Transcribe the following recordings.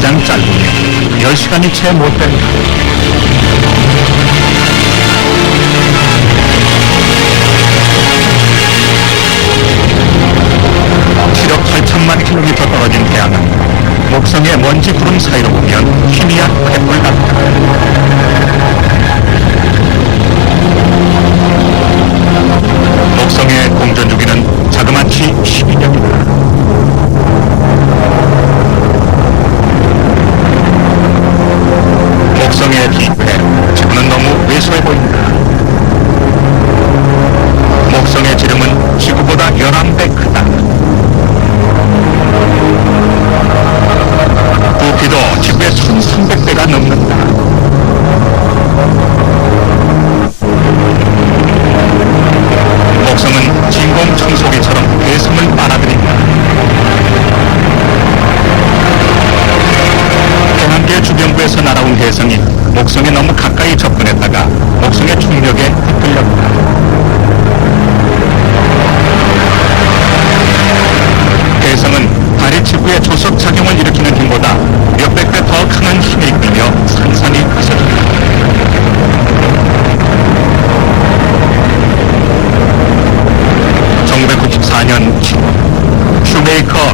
가장 짧으며 10시간이 채못 된다. 7억 8천만 킬로미터 떨어진 태양은 목성의 먼지 구름 사이로 보면 희미한 횃불 같다. 목성의 공전 주기는 자그마치 12년이다.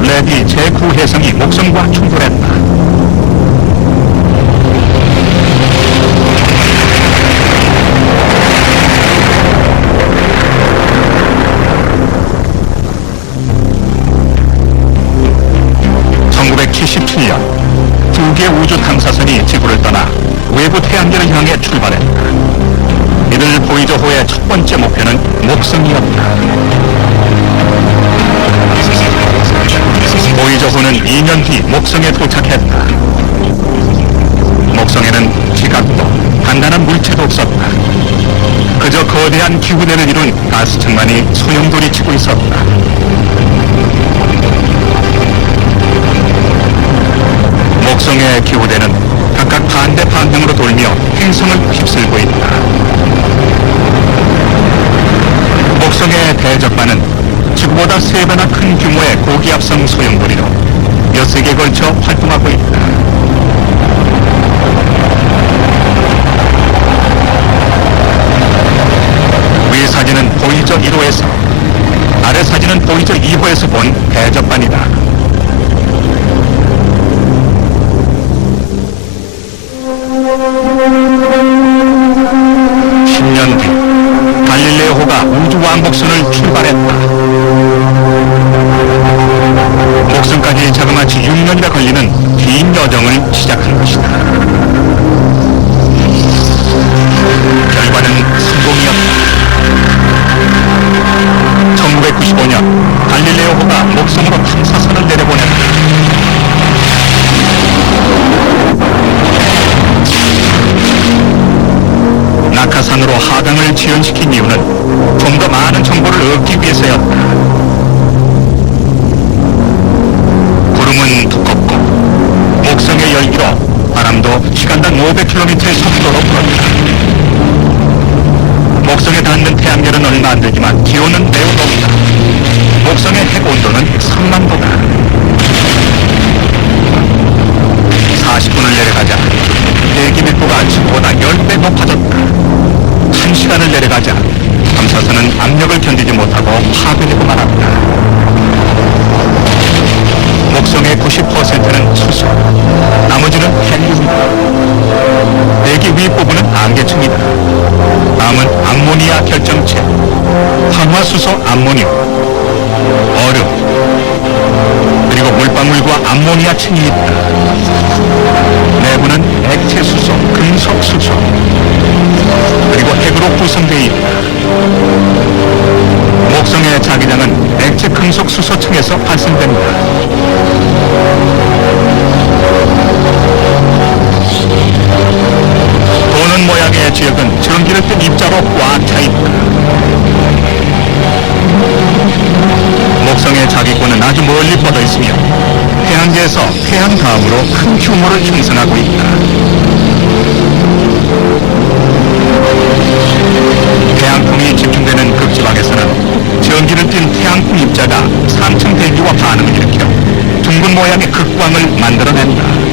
레디 제9해성이 목성과 충돌했다. (1977년) 두개 우주 탐사선이 지구를 떠나 외부 태양계를 향해 출발했다. 이들 보이저호의 첫 번째 목표는 목성이었다. 보이저호는 2년 뒤 목성에 도착했다. 목성에는 지각도 단단한 물체도 없었다. 그저 거대한 기후대를 이룬 가스층만이 소용돌이 치고 있었다. 목성의 기후대는 각각 반대 방향으로 돌며 행성을 휩쓸고 있다. 목성의 대적반은 지구보다 세 배나 큰 규모의 고기압성 소용돌이로 몇 세기에 걸쳐 활동하고 있다. 위 사진은 보이저 1호에서 아래 사진은 보이저 2호에서 본 대적반이다. 1995년 갈릴레오호가 목성으로 탐사선을 내려보냈다. 낙하산으로 하강을 지연시킨 이유는 좀 더 많은 정보를 얻기 위해서였다. 구름은 두껍고 목성의 열기로 바람도 시간당 500km의 속도로 불었다. 목성에 닿는 태양열은 얼마 안 되지만 기온은 매우 높다. 목성의 핵 온도는 3만 도다. 40분을 내려가자 대기密도가 지구보다 10배 높아졌다. 1시간을 내려가자 탐사선은 압력을 견디지 못하고 파괴되고 말았다. 목성의 90%는 수소, 나머지는 헬륨이다. 대기 윗부분은 안개층이다. 다음은 암모니아 결정체, 황화수소 암모늄, 얼음, 그리고 물방울과 암모니아 층이 있다. 내부는 액체 수소, 금속 수소, 그리고 핵으로 구성되어 있다. 목성의 자기장은 액체 금속 수소층에서 발생된다. 도는 모양의 지역은 전기를 뜬 입자로 꽉 차 있다. 목성의 자기권은 아주 멀리 뻗어 있으며 태양계에서 태양 다음으로 큰 규모를 형성하고 있다. 태양풍이 집중되는 극지방에서는 전기를 띤 태양풍 입자가 상층 대기와 반응을 일으켜 둥근 모양의 극광을 만들어낸다.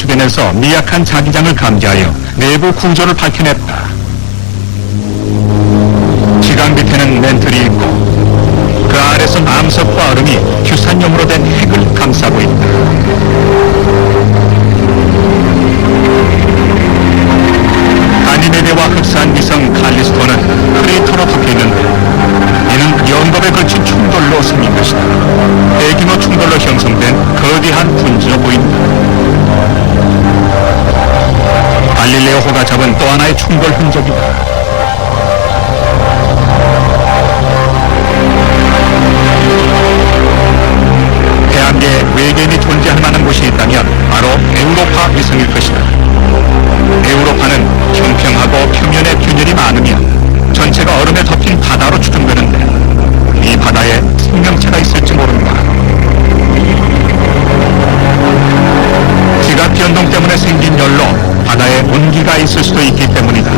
주변에서 미약한 자기장을 감지하여 내부 구조를 밝혀냈다. 지각 밑에는 멘틀이 있고 그 아래선 암석과 얼음이 휴산염으로 된 핵을 감싸고 있다. 가니메데와 흡사한 위성 칼리스토는 크레이터로 덮여 있는데 이는 연겁에 걸친 충돌로 생긴 것이다. 대규모 충돌로 형성된 거대한 분지로 보인다. 갈릴레오호가 잡은 또 하나의 충돌 흔적이다. 태양계에 외계인이 존재할 만한 곳이 있다면 바로 에우로파 위성일 것이다. 에우로파는 평평하고 표면에 균열이 많으며 전체가 얼음에 덮인 바다로 추정되는데 이 바다에 생명체가 있을지 모른다. 지각 변동 때문에 생긴 열로 바다에 온기가 있을 수도 있기 때문이다.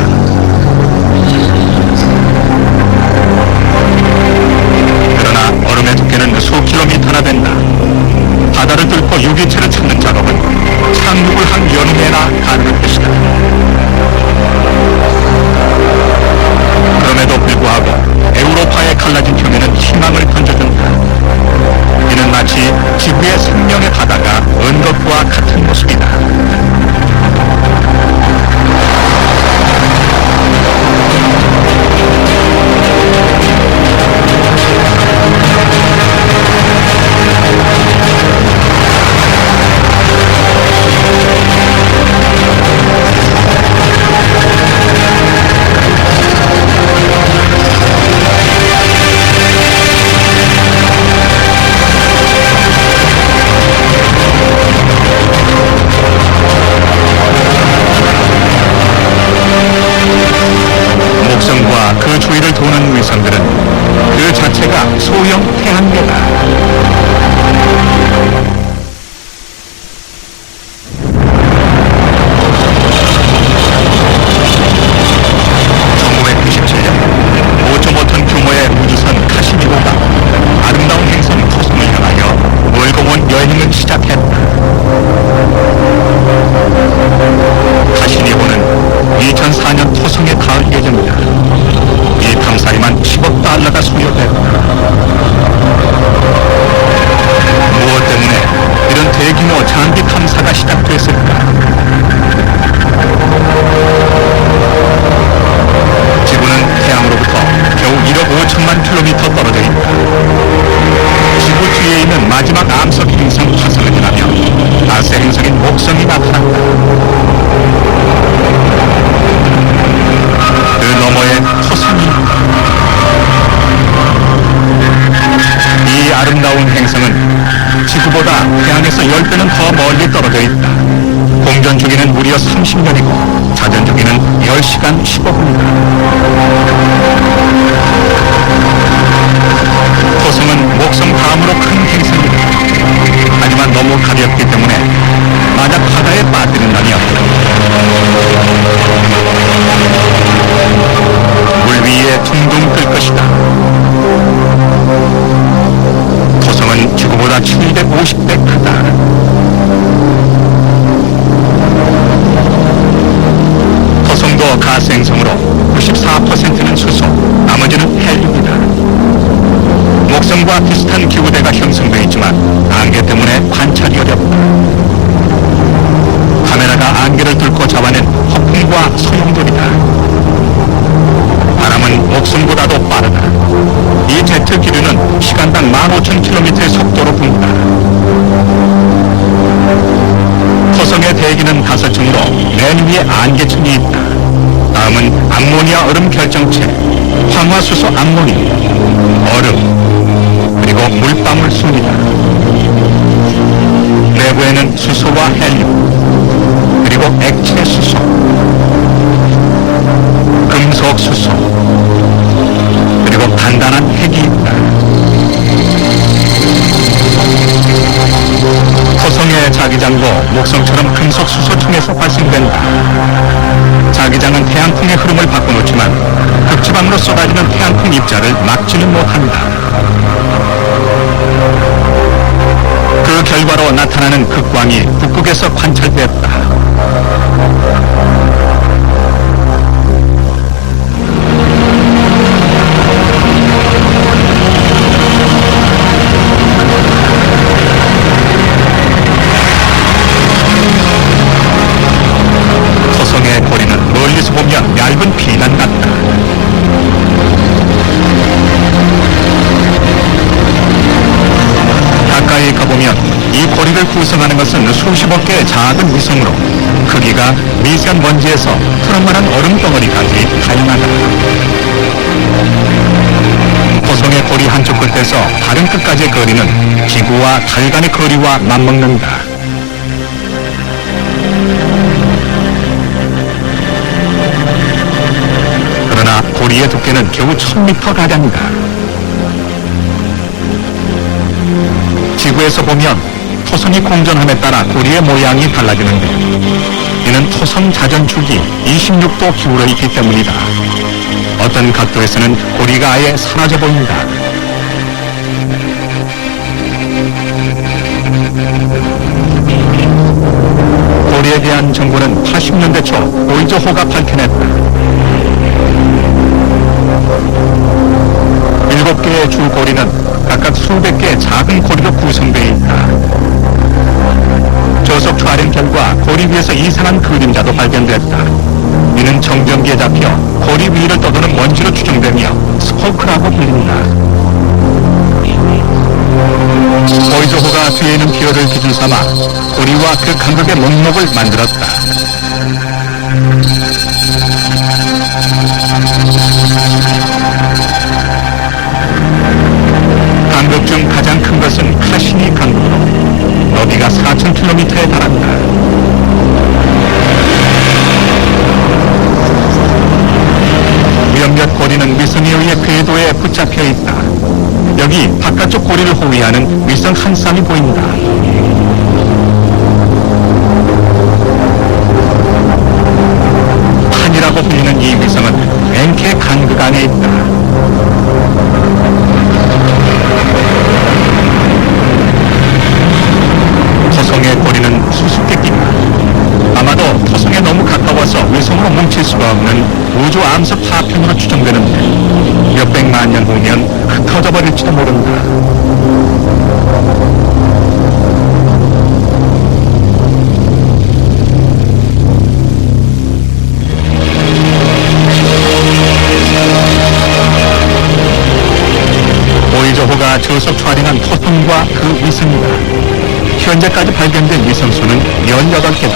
그러나 얼음의 두께는 수 킬로미터나 된다. 바다를 뚫고 유기체를 찾는 작업은 착륙을 한 여름에나 가능한 것이다. 그럼에도 불구하고 에우로파의 갈라진 표면은 희망을 던져준다. 이는 마치 지구의 생명의 바다가 언 것과 같은 모습이다. 목성 다음으로 큰 행성이다. 하지만 너무 가볍기 때문에 만약 바다에 빠뜨린다면 물 위에 둥둥 뜰 것이다. 토성은 지구보다 750배 크다. 토성도 가스행성으로 94%는 수소, 나머지는 헬륨이다. 목성과 비슷한 기후대가 형성되어 있지만 안개 때문에 관찰이 어렵다. 카메라가 안개를 뚫고 잡아낸 허풍과 소용돌이다. 바람은 목성보다도 빠르다. 이 제트 기류는 시간당 15,000km의 속도로 분다. 토성의 대기는 다섯 층으로 맨 위에 안개층이 있다. 다음은 암모니아 얼음 결정체, 황화수소 암모니, 얼음, 그리고 물방울 순이다. 내부에는 수소와 헬륨, 그리고 액체 수소, 금속 수소, 그리고 단단한 핵이 있다. 토성의 자기장도 목성처럼 금속 수소 통해서 발생된다. 자기장은 태양풍의 흐름을 바꿔놓지만 극지방으로 쏟아지는 태양풍 입자를 막지는 못한다. 결과로 나타나는 극광이 북극에서 관찰됐다. 구성하는 것은 수십억 개의 작은 위성으로 크기가 미세한 먼지에서 푸른만한 얼음 덩어리까지 다양하다. 토성의 고리 한쪽 끝에서 다른 끝까지의 거리는 지구와 달 간의 거리와 맞먹는다. 그러나 고리의 두께는 겨우 1000m 가량이다. 지구에서 보면 토성이 공전함에 따라 고리의 모양이 달라지는데 이는 토성 자전 축이 26도 기울어 있기 때문이다. 어떤 각도에서는 고리가 아예 사라져 보인다. 고리에 대한 정보는 80년대 초 보이저호가 밝혀냈다. 일곱 개의 줄고리는 각각 수백 개의 작은 고리로 구성되어 있다. 저속 촬영 결과 고리 위에서 이상한 그림자도 발견됐다. 이는 정전기에 잡혀 고리 위를 떠도는 먼지로 추정되며 스포크라고 불린다. 보이저호가 뒤에 있는 기어를 기준 삼아 고리와 그 간극의 목록을 만들었다. 너비가 4,000km에 달한다. 몇몇 고리는 위성에 의해 궤도에 붙잡혀 있다. 여기 바깥쪽 고리를 호위하는 위성 한 쌍이 보인다. 몇백만 년 후면 흩어져 버릴지도 모른다. 보이저호가 저속 촬영한 토성과 그 위성이다. 현재까지 발견된 위성 수는 18개다.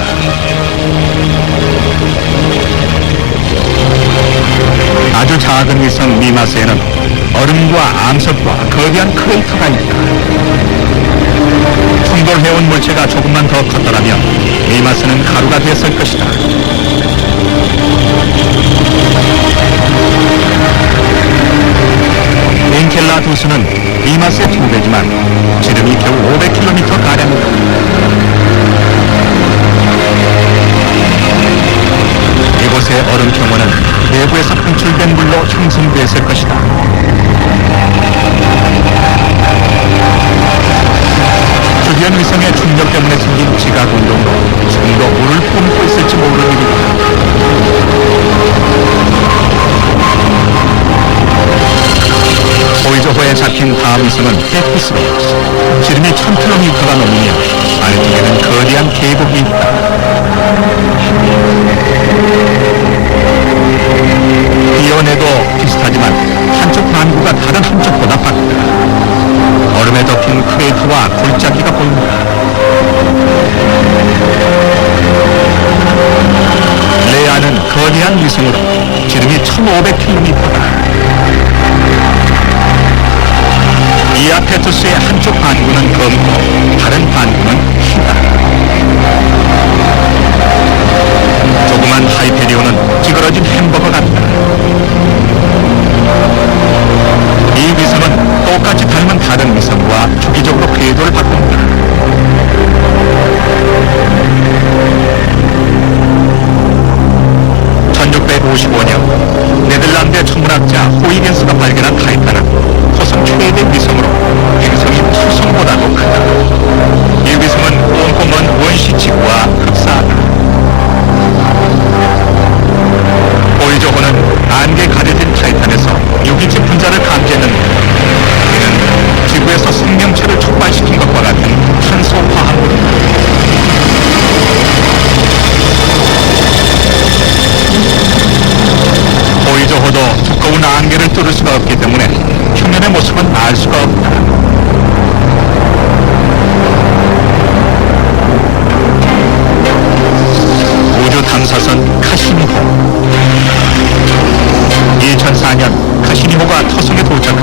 아주 작은 위성 미마스에는 얼음과 암석과 거대한 크레이터가 있다. 충돌해온 물체가 조금만 더 컸더라면 미마스는 가루가 됐을 것이다. 엔켈라 도수는 미마스의 두 배지만 지름이 겨우 500km 가량이다. 이곳의 얼음 경우는 내부에서 분출된 물로 형성됐을 것이다. 주변 위성의 중력 때문에 생긴 지각 운동으로 지금도 물을 뿜고 있을지 모르는 일이다. 보이저호에 잡힌 다음 위성은 헤피스로 지름이 1000km가 넘으며 아래쪽에는 거대한 계곡이 있다. 비연에도 비슷하지만 한쪽 반구가 다른 한쪽보다 밝다. 얼음에 덮인 크레이터와 골짜기가 보인다. 레아는 거대한 위성으로 지름이 1500km다. 이아페투스의 한쪽 반구는 검고 다른 반구는 희다. 조그만 하이페리온은 찌그러진 햄버거 같다. 이 위성은 똑같이 닮은 다른 위성과 주기적으로 궤도를 바꾼다. (1655년) 네덜란드의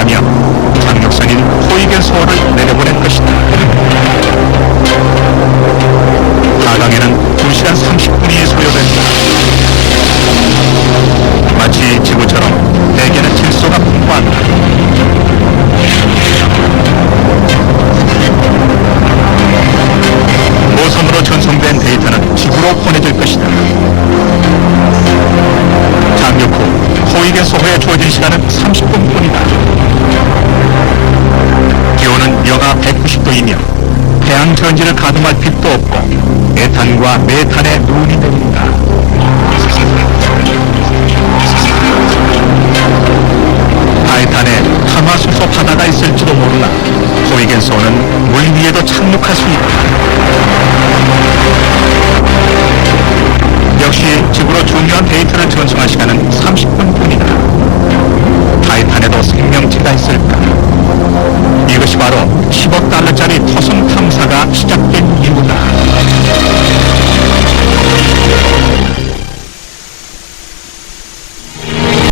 하며 착륙선인 호이겐소를 내려보낸 것이다. 하강에는 2시간 30분이 소요된다. 마치 지구처럼 대개는 질소가 풍부하다. 모선으로 전송된 데이터는 지구로 보내질 것이다. 착륙 후 호이겐 소호에 주어진 시간은 30분뿐이다. 기온은 영하 190도이며 태양 전지를 가동할 빛도 없고 에탄과 메탄의 눈이 내린다. 타이탄에 가마수소 바다가 있을지도 몰라 호이겐소는 물 위에도 착륙할 수 있다. 역시 지구로 중요한 데이터를 전송할 시간은 30분 뿐이다. 타이탄에도 생명체가 있을까? 이것이 바로 10억 달러짜리 토성 탐사가 시작된 이유다.